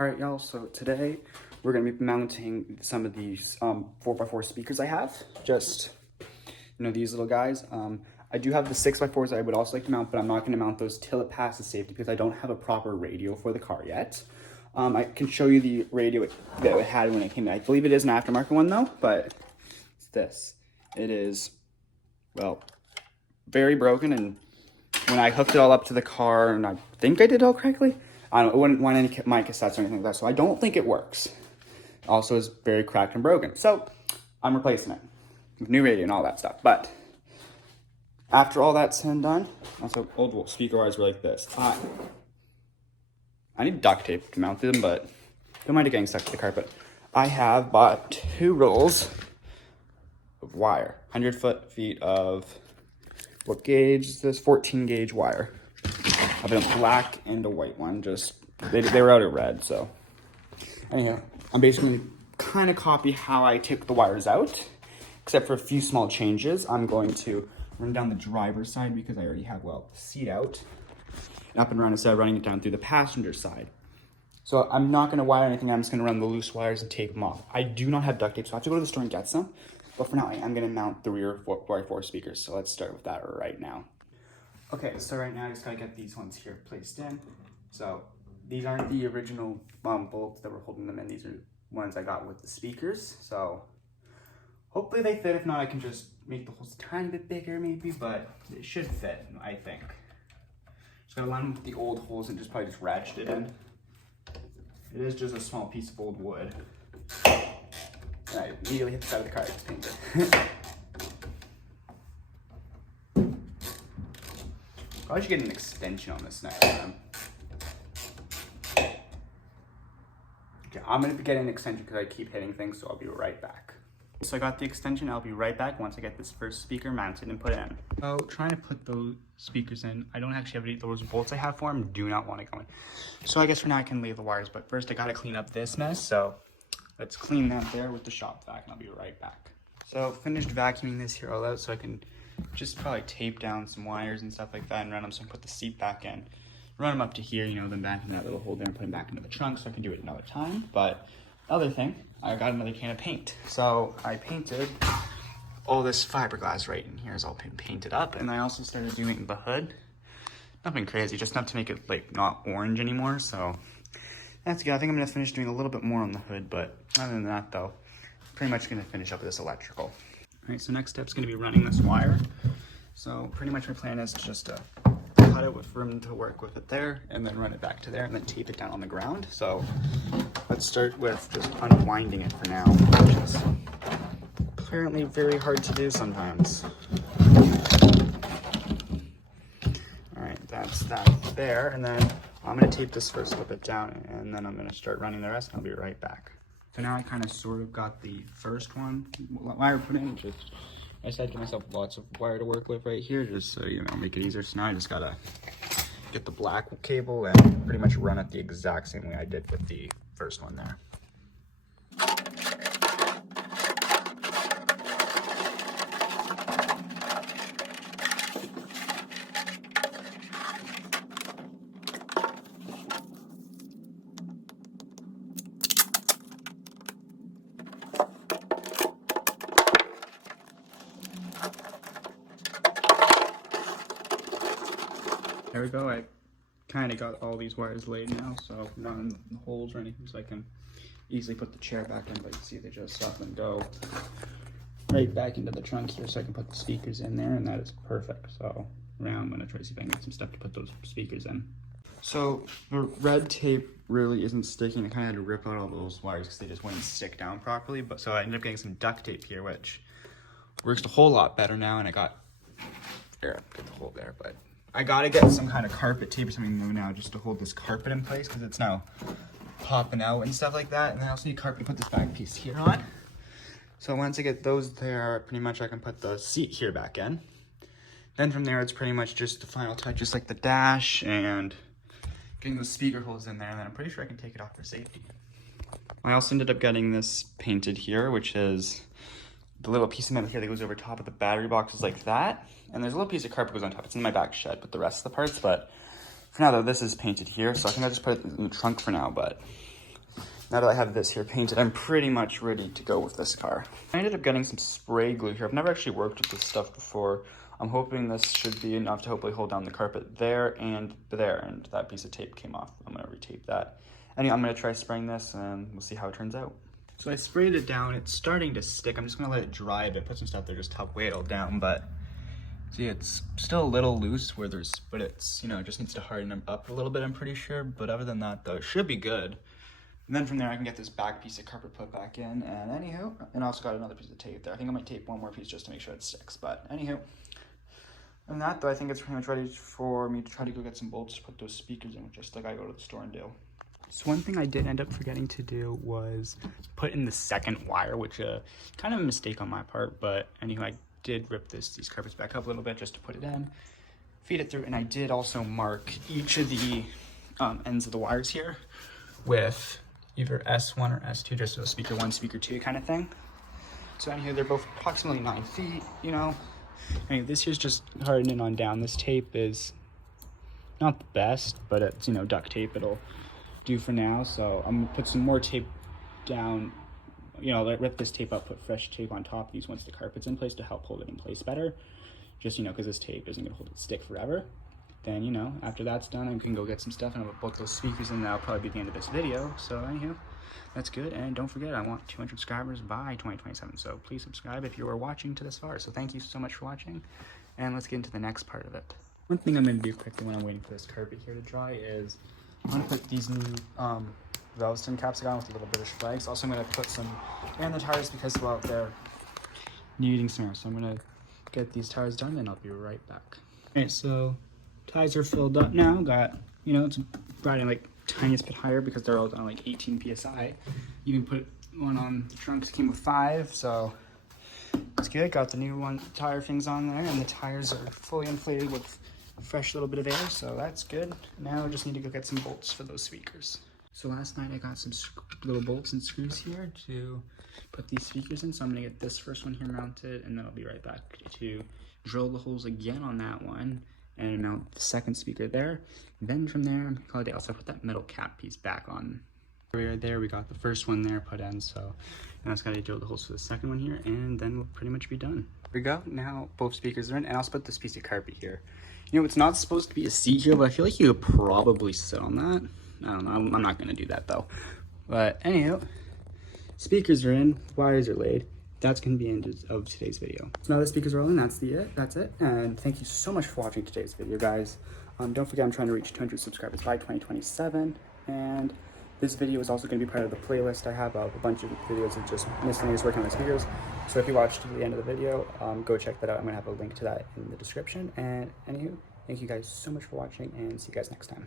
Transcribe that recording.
All right, y'all, so today we're gonna be mounting some of these 4x4 speakers I have. Just, these little guys. I do have the 6x4s I would also like to mount, but I'm not gonna mount those till it passes safety because I don't have a proper radio for the car yet. I can show you the radio that it had when it came in. I believe it is an aftermarket one though, but it's this. It is, well, very broken, and when I hooked it all up to the car, and I think I did it all correctly, I wouldn't want any mic cassettes or anything like that, so I don't think it works. Also, is very cracked and broken, so I'm replacing it with new radio and all that stuff. But after all that's said and done, also old speaker wires were like this. I need duct tape to mount them, but don't mind it getting stuck to the carpet. I have bought 2 rolls of wire, 100 feet of, what gauge is this? 14 gauge wire. I have a black and a white one, just, they were out of red, so. Anyhow, I'm basically kind of copy how I take the wires out, except for a few small changes. I'm going to run down the driver's side because I already have, well, the seat out and up and around instead of running it down through the passenger side. So I'm not gonna wire anything, I'm just gonna run the loose wires and tape them off. I do not have duct tape, so I have to go to the store and get some. But for now, I am gonna mount the rear 4x4 speakers. So let's start with that right now. Okay, so right now I just gotta get these ones here placed in. So these aren't the original bolts that were holding them in. These are ones I got with the speakers. So hopefully they fit. If not, I can just make the holes a tiny bit bigger maybe, but it should fit, I think. Just gotta line them with the old holes and probably just ratchet it in. It is just a small piece of old wood. And I immediately hit the side of the car, I just painted it. Probably should get an extension on this next time. Okay, I'm gonna be getting an extension because I keep hitting things, so I'll be right back. So I got the extension, I'll be right back once I get this first speaker mounted and put in. So trying to put those speakers in, I don't actually have any, those bolts I have for them do not want to go in. So I guess for now I can leave the wires, but first I gotta clean up this mess, so let's clean that there with the shop vac and I'll be right back. So finished vacuuming this here all out so I can just probably tape down some wires and stuff like that and run them so I can put the seat back in. Run them up to here, then back in that little hole there and put them back into the trunk so I can do it another time. But other thing, I got another can of paint. So I painted all this fiberglass right in here is all painted up, and I also started doing the hood. Nothing crazy, just enough to make it like not orange anymore, so that's good. I think I'm gonna finish doing a little bit more on the hood, but other than that though, pretty much gonna finish up this electrical. All right, so next step's gonna be running this wire. So pretty much my plan is just to cut it with room to work with it there, and then run it back to there, and then tape it down on the ground. So let's start with just unwinding it for now, which is apparently very hard to do sometimes. All right, that's that there, and then I'm gonna tape this first little bit down, and then I'm gonna start running the rest, and I'll be right back. So now I kind of sort of got the first one wire put in. Just I decided to give myself lots of wire to work with right here, just so, make it easier. So now I just gotta get the black cable and pretty much run it the exact same way I did with the first one there. There we go. I kind of got all these wires laid now, so not in the holes or anything, so I can easily put the chair back in. But you can see they just up and go right back into the trunk here, so I can put the speakers in there, and that is perfect. So now I'm gonna try to see if I can get some stuff to put those speakers in. So the red tape really isn't sticking. I kind of had to rip out all those wires because they just wouldn't stick down properly. But so I ended up getting some duct tape here, which works a whole lot better now. And I got get the hole there, but I gotta get some kind of carpet tape or something new now just to hold this carpet in place because it's now popping out and stuff like that. And then I also need carpet to put this back piece here on. So once I get those there, pretty much I can put the seat here back in. Then from there, it's pretty much just the final touches like the dash and getting those speaker holes in there. And then I'm pretty sure I can take it off for safety. I also ended up getting this painted here, which is the little piece of metal here that goes over top of the battery boxes like that. And there's a little piece of carpet goes on top. It's in my back shed with the rest of the parts, but for now though, this is painted here. So I think I'll just put it in the trunk for now, but now that I have this here painted, I'm pretty much ready to go with this car. I ended up getting some spray glue here. I've never actually worked with this stuff before. I'm hoping this should be enough to hopefully hold down the carpet there, and that piece of tape came off. I'm gonna retape that. Anyway, I'm gonna try spraying this and we'll see how it turns out. So I sprayed it down, it's starting to stick. I'm just gonna let it dry a bit, put some stuff there just to help weigh it all down, but see, it's still a little loose but it's, it just needs to harden up a little bit, I'm pretty sure. But other than that though, it should be good. And then from there, I can get this back piece of carpet put back in. And anywho, and I also got another piece of tape there. I think I might tape one more piece just to make sure it sticks. But anywho, and that though, I think it's pretty much ready for me to try to go get some bolts to put those speakers in, just like I go to the store and do. So one thing I did end up forgetting to do was put in the second wire, which kind of a mistake on my part. But anyway, I did rip these carpets back up a little bit just to put it in, feed it through, and I did also mark each of the ends of the wires here with either S1 or S2, just so speaker 1, speaker 2 kind of thing. So anyway, they're both approximately 9 feet, Anyway, this here's just hardening on down. This tape is not the best, but it's, duct tape. It'll do for now. So I'm gonna put some more tape down, rip this tape up, put fresh tape on top of these once the carpet's in place to help hold it in place better. Just, because this tape isn't gonna hold it stick forever. Then, after that's done, I can go get some stuff and I'll put those speakers in, and that'll probably be the end of this video. So anywho, that's good. And don't forget, I want 200 subscribers by 2027. So please subscribe if you are watching to this far. So thank you so much for watching, and let's get into the next part of it. One thing I'm gonna do quickly when I'm waiting for this carpet here to dry is I'm gonna put these new Velveteen caps on with a little British flags. Also, I'm gonna put some in the tires because, well, they're needing some air. So I'm gonna get these tires done and I'll be right back. Okay, so tires are filled up now. Got, it's riding like tiniest bit higher because they're all on like 18 psi. You can put one on the trunks, came with 5, so it's good. Got the new tire things on there, and the tires are fully inflated with a fresh little bit of air, so that's good. Now I just need to go get some bolts for those speakers. So last night I got some little bolts and screws here to put these speakers in. So I'm gonna get this first one here mounted, and then I'll be right back to drill the holes again on that one and mount the second speaker there. Then from there, I'm gonna also put that metal cap piece back on. There we got the first one there put in, so now it's gotta drill the holes for the second one here, and then we'll pretty much be done. There we go. Now both speakers are in, and I'll put this piece of carpet here. It's not supposed to be a seat here, but I feel like you could probably sit on that. I don't know. I'm not gonna do that though. But anyhow, speakers are in, wires are laid. That's going to be the end of today's video. So now the speakers are all in, that's it. And thank you so much for watching today's video, guys. Don't forget, I'm trying to reach 200 subscribers by 2027. And this video is also going to be part of the playlist I have of a bunch of videos of just miscellaneous work on the speakers. So if you watched to the end of the video, go check that out. I'm going to have a link to that in the description. And anywho, thank you guys so much for watching, and see you guys next time.